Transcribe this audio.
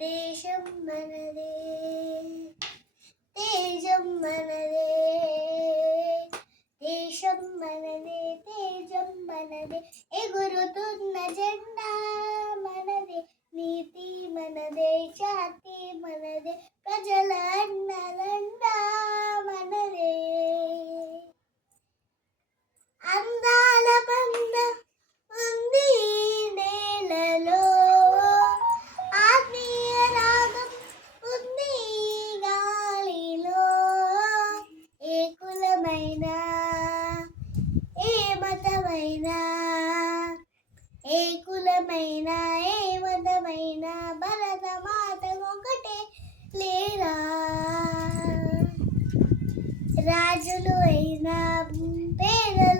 దేశం మనదే, తేజం మనదే, దేశం మనదే, తేజం మనదే, ఎగురుతున్న జెండా మనదే, నీతి మనదే, జాతి మనదే, ప్రజల అన్నదండా మనదే. అందాల బంద ఉంది నేలలో, ఆత్మీయ రాగం ఉంది గాలిలో, ఏ కులమైనా ఏ మతమైనా, ఏ కులమైనా ఏ మతమైనా, భరత మాత ఒకటే లేరా. రాజులు అయినా పేదలు